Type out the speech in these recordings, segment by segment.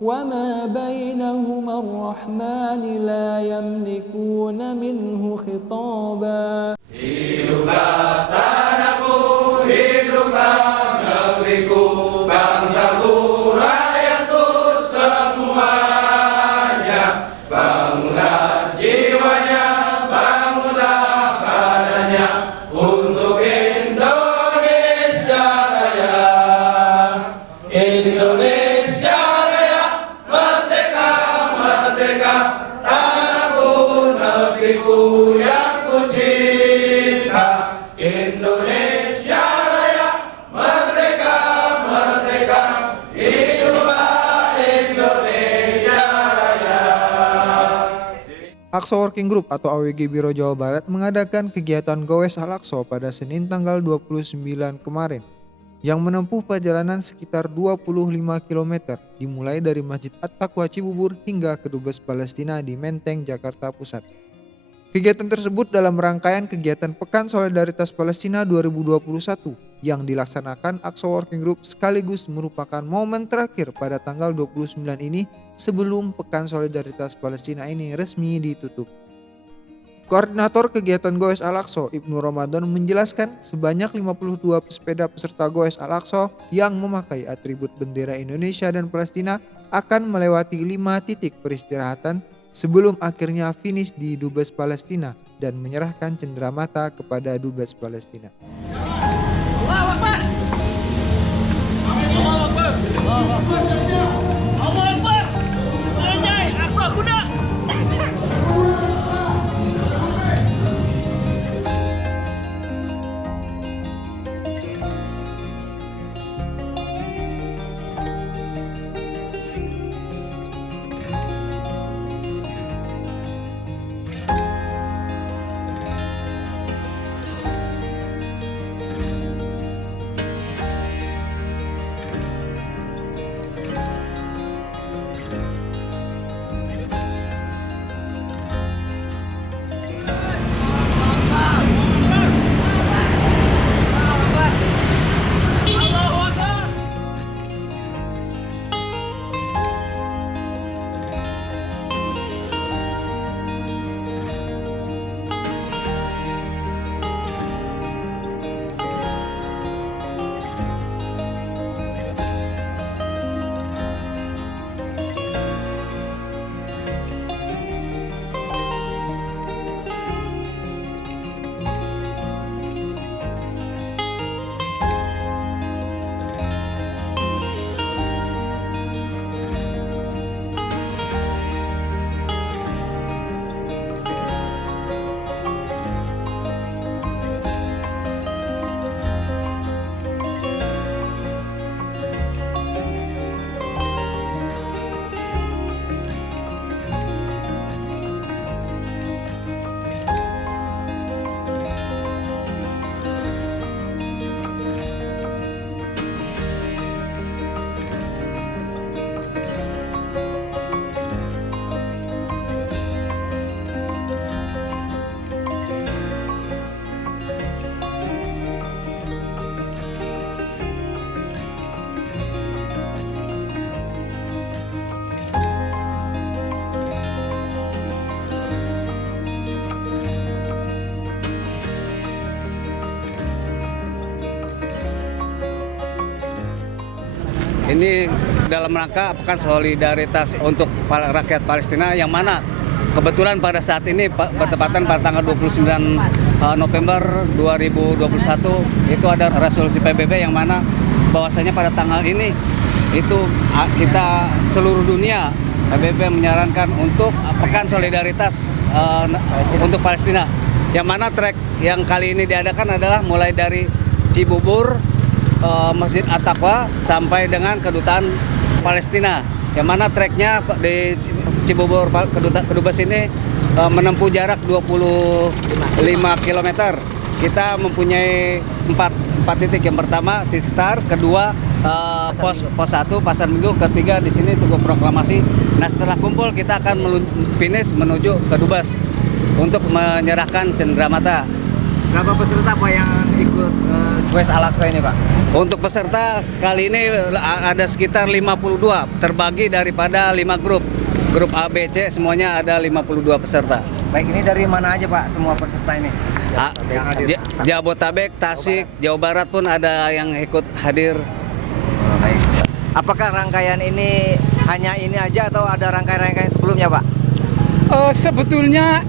وما بينهما الرحمن لا يملكون منه خطابا. Hiduplah tanahku, hiduplah negeriku, bangsaku, rakyatku semuanya. Bangunlah jiwanya, bangunlah badannya untuk Indonesia Raya. Indonesia Raya, merdeka, merdeka, tanahku, negeriku yang ku cinta. Indonesia Raya, merdeka, merdeka, hiduplah Indonesia Raya. Aqsa Working Group atau AWG Biro Jawa Barat mengadakan kegiatan Gowes Al-Aqsa pada Senin tanggal 29 kemarin yang menempuh perjalanan sekitar 25 km dimulai dari Masjid At-Taqwa Cibubur hingga ke Dubes Palestina di Menteng, Jakarta Pusat. Kegiatan tersebut dalam rangkaian kegiatan Pekan Solidaritas Palestina 2021 yang dilaksanakan Aqsa Working Group sekaligus merupakan momen terakhir pada tanggal 29 ini sebelum Pekan Solidaritas Palestina ini resmi ditutup. Koordinator kegiatan Gowes Al-Aqsa, Ibnu Ramadan menjelaskan sebanyak 52 pesepeda peserta Gowes Al-Aqsa yang memakai atribut bendera Indonesia dan Palestina akan melewati 5 titik peristirahatan sebelum akhirnya finish di Dubes Palestina dan menyerahkan cenderamata kepada Dubes Palestina. Allahu Akbar. Allahu Akbar. Allahu Akbar. Allahu Akbar. Anjay, Aqsa kuda. Ini dalam rangka Pekan Solidaritas untuk rakyat Palestina yang mana kebetulan pada saat ini bertepatan pada tanggal 29 November 2021 itu ada resolusi PBB yang mana bahwasanya pada tanggal ini itu kita seluruh dunia PBB menyarankan untuk Pekan Solidaritas untuk Palestina, yang mana trek yang kali ini diadakan adalah mulai dari Cibubur, Masjid At-Taqwa sampai dengan Kedutaan Palestina, yang mana treknya di Cibubur ke Dubes ini menempuh jarak 25 km. Kita mempunyai 4 titik. Yang pertama titik start, kedua pos 1 Pasar Minggu, ketiga di sini Tugu Proklamasi. Nah, setelah kumpul kita akan finish menuju ke Dubes untuk menyerahkan cenderamata. Berapa peserta Pak yang ikut Goes Al-Aqsa ini, Pak? Untuk peserta kali ini ada sekitar 52 terbagi daripada 5 grup. Grup A, B, C semuanya ada 52 peserta. Baik, ini dari mana aja, Pak, semua peserta ini? Yang hadir. Jabodetabek, Tasik, Jawa Barat pun ada yang ikut hadir. Oh, baik. Apakah rangkaian ini hanya ini aja atau ada rangkaian-rangkaian sebelumnya, Pak? Sebetulnya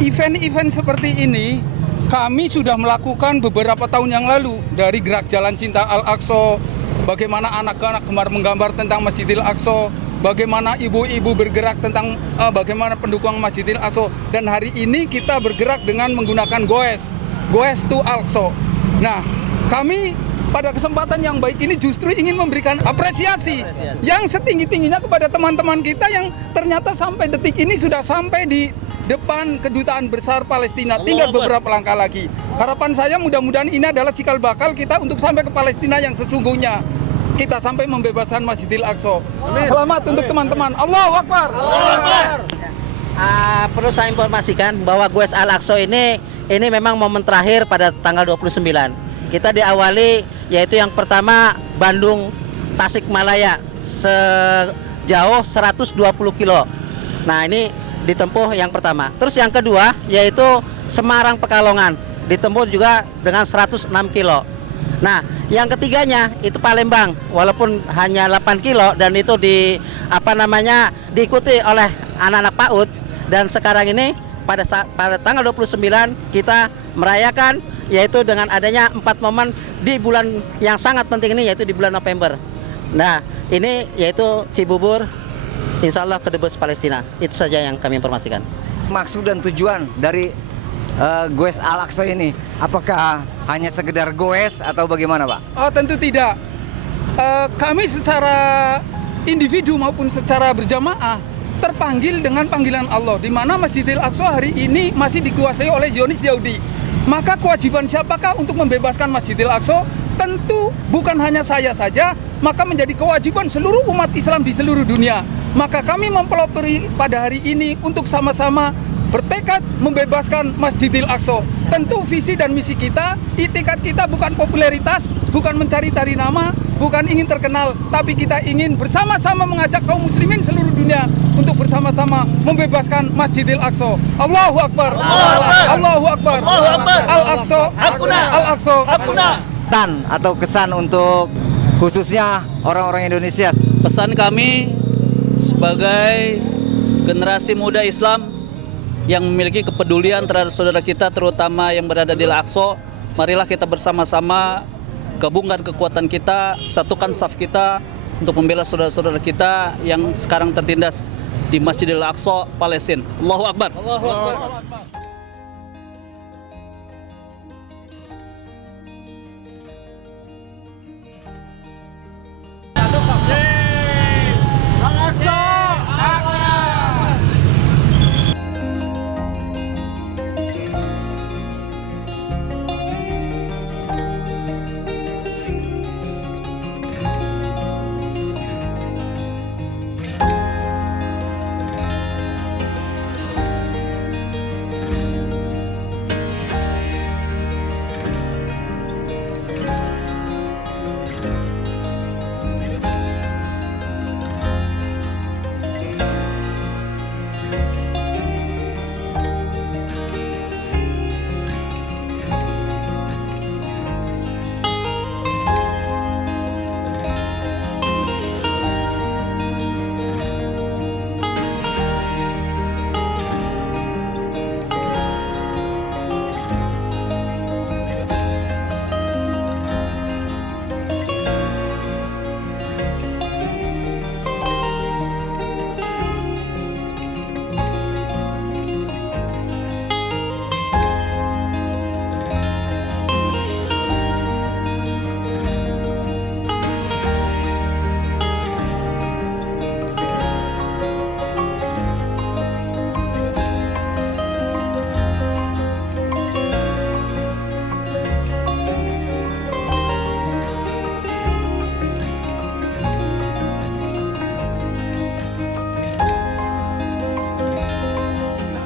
event-event seperti ini kami sudah melakukan beberapa tahun yang lalu, dari Gerak Jalan Cinta Al-Aqsa, bagaimana anak-anak gemar menggambar tentang Masjidil Aqsa, bagaimana ibu-ibu bergerak tentang bagaimana pendukung Masjidil Aqsa, dan hari ini kita bergerak dengan menggunakan Goes to Aqsa. Nah, kami pada kesempatan yang baik ini justru ingin memberikan apresiasi yang setinggi-tingginya kepada teman-teman kita yang ternyata sampai detik ini sudah sampai di depan Kedutaan Besar Palestina. Tinggal beberapa langkah lagi. Harapan saya mudah-mudahan ini adalah cikal bakal kita untuk sampai ke Palestina yang sesungguhnya. Kita sampai membebaskan Masjidil Aqsa. Selamat untuk teman-teman. Allahu Akbar. Perlu saya informasikan bahwa Goes Al-Aqsa ini memang momen terakhir pada tanggal 29. Kita diawali yaitu yang pertama Bandung Tasikmalaya sejauh 120 kilo. Nah, ini ditempuh yang pertama. Terus yang kedua yaitu Semarang Pekalongan, ditempuh juga dengan 106 kilo. Nah, yang ketiganya itu Palembang, walaupun hanya 8 kilo dan itu diikuti oleh anak-anak PAUD, dan sekarang ini pada tanggal 29 kita merayakan yaitu dengan adanya 4 momen di bulan yang sangat penting ini, yaitu di bulan November. Nah, ini yaitu Cibubur, insya Allah ke Dubes Palestina. Itu saja yang kami informasikan. Maksud dan tujuan dari Goes Al-Aqsa ini, apakah hanya sekedar goes atau bagaimana, Pak? Tentu tidak. Kami secara individu maupun secara berjamaah terpanggil dengan panggilan Allah, di mana Masjidil Aqsa hari ini masih dikuasai oleh Zionis Yahudi. Maka kewajiban siapakah untuk membebaskan Masjidil Aqsa? Tentu bukan hanya saya saja, maka menjadi kewajiban seluruh umat Islam di seluruh dunia. Maka kami mempelopori pada hari ini untuk sama-sama bertekad membebaskan Masjidil Aqsa. Tentu visi dan misi kita, itikad kita bukan popularitas, bukan mencari-cari nama, bukan ingin terkenal, tapi kita ingin bersama-sama mengajak kaum muslimin seluruh dunia untuk bersama-sama membebaskan Masjidil Aqsa. Allahu Akbar. Allahu Akbar. Al-Aqsa. Al-Aqsa. Pesan atau kesan untuk khususnya orang-orang Indonesia. Pesan kami sebagai generasi muda Islam yang memiliki kepedulian terhadap saudara kita, terutama yang berada di Al-Aqsa, marilah kita bersama-sama gabungkan kekuatan kita, satukan saf kita untuk membela saudara-saudara kita yang sekarang tertindas di Masjidil Aqsa, Palestina. Allahu Akbar. Allahu Akbar.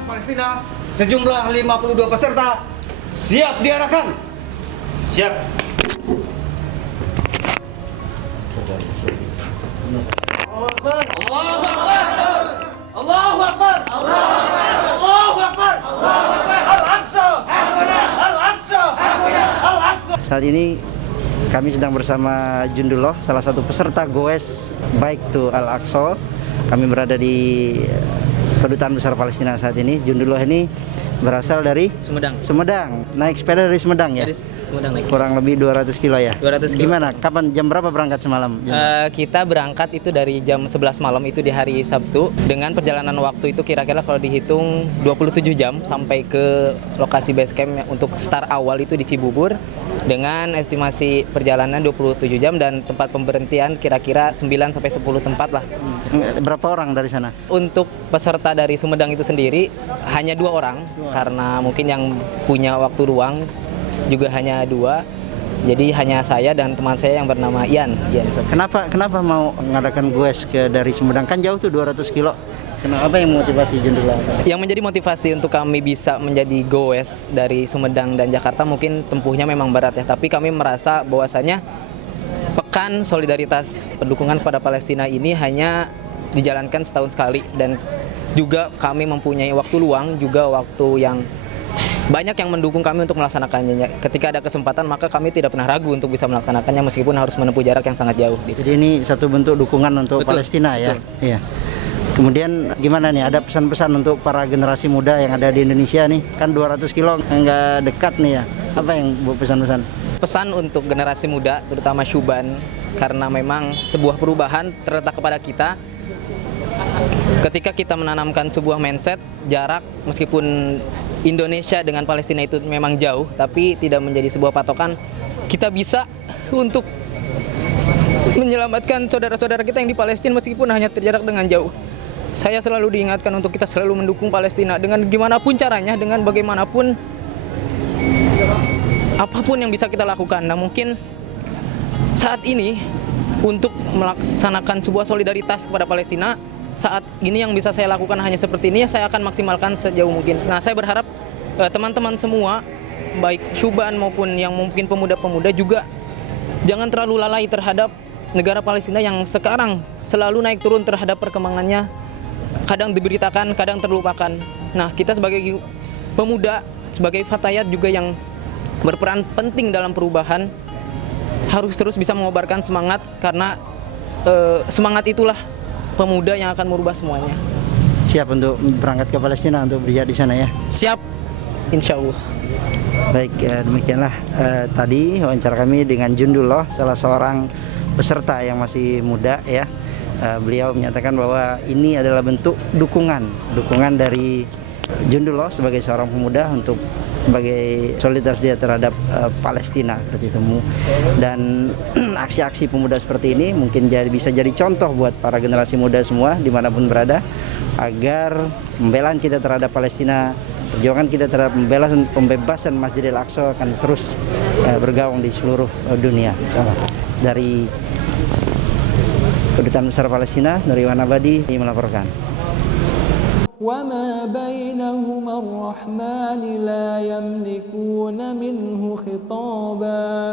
Palestina, sejumlah 52 peserta siap diarahkan. Siap. Saat ini kami sedang bersama Jundullah, salah satu peserta goes Bike to Al-Aqsa. Kami berada di Kedutaan Besar Palestina saat ini. Jundullah ini berasal dari Sumedang. Naik sepeda dari Sumedang ya? Dari Sumedang naik. Kurang lebih 200 kilo ya? 200 kilo. Gimana? Kapan, jam berapa berangkat semalam? Kita berangkat itu dari jam 11 malam itu di hari Sabtu. Dengan perjalanan waktu itu kira-kira kalau dihitung 27 jam sampai ke lokasi base camp untuk start awal itu di Cibubur. Dengan estimasi perjalanan 27 jam dan tempat pemberhentian kira-kira 9 sampai 10 tempat lah. Berapa orang dari sana? Untuk peserta dari Sumedang itu sendiri hanya 2 orang karena mungkin yang punya waktu ruang juga hanya 2. Jadi hanya saya dan teman saya yang bernama Ian. Kenapa mau mengadakan goes dari Sumedang? Kan jauh tuh 200 kilo. Apa yang motivasi Jundullah? Yang menjadi motivasi untuk kami bisa menjadi goes dari Sumedang dan Jakarta mungkin tempuhnya memang berat ya. Tapi kami merasa bahwasanya Pekan Solidaritas Pendukungan kepada Palestina ini hanya dijalankan setahun sekali dan juga kami mempunyai waktu luang, juga waktu yang banyak yang mendukung kami untuk melaksanakannya. Ketika ada kesempatan maka kami tidak pernah ragu untuk bisa melaksanakannya meskipun harus menempuh jarak yang sangat jauh. Jadi ini satu bentuk dukungan untuk Palestina ya. Iya. Kemudian gimana nih, ada pesan-pesan untuk para generasi muda yang ada di Indonesia nih? Kan 200 kilo nggak dekat nih ya. Apa yang pesan-pesan? Pesan untuk generasi muda, terutama Syuban, karena memang sebuah perubahan terletak kepada kita. Ketika kita menanamkan sebuah mindset, jarak meskipun Indonesia dengan Palestina itu memang jauh, tapi tidak menjadi sebuah patokan. Kita bisa untuk menyelamatkan saudara-saudara kita yang di Palestina meskipun hanya terjarak dengan jauh. Saya selalu diingatkan untuk kita selalu mendukung Palestina dengan gimana pun caranya, dengan bagaimanapun apapun yang bisa kita lakukan. Nah, mungkin saat ini untuk melaksanakan sebuah solidaritas kepada Palestina, saat ini yang bisa saya lakukan hanya seperti ini, ya saya akan maksimalkan sejauh mungkin. Nah, saya berharap teman-teman semua, baik Syuban maupun yang mungkin pemuda-pemuda juga jangan terlalu lalai terhadap negara Palestina yang sekarang selalu naik turun terhadap perkembangannya. Kadang diberitakan, kadang terlupakan. Nah, kita sebagai pemuda, sebagai fatayat juga yang berperan penting dalam perubahan, harus terus bisa mengobarkan semangat karena semangat itulah pemuda yang akan merubah semuanya. Siap untuk berangkat ke Palestina untuk berjihad di sana ya? Siap, insya Allah. Baik, demikianlah tadi wawancara kami dengan Jundullah, salah seorang peserta yang masih muda ya. Beliau menyatakan bahwa ini adalah bentuk dukungan dari Jundullah sebagai seorang pemuda untuk sebagai solidaritas dia terhadap Palestina seperti itu. Dan aksi-aksi pemuda seperti ini mungkin bisa jadi contoh buat para generasi muda semua dimanapun berada, agar pembelaan kita terhadap Palestina, perjuangan kita terhadap pembebasan Masjidil Aqsa akan terus bergaung di seluruh dunia. Insyaallah. Dari Kedutaan Besar Palestina, Nuriwan Abadi melaporkan. وما بينهما الرحمن لا يملكون منه خطابا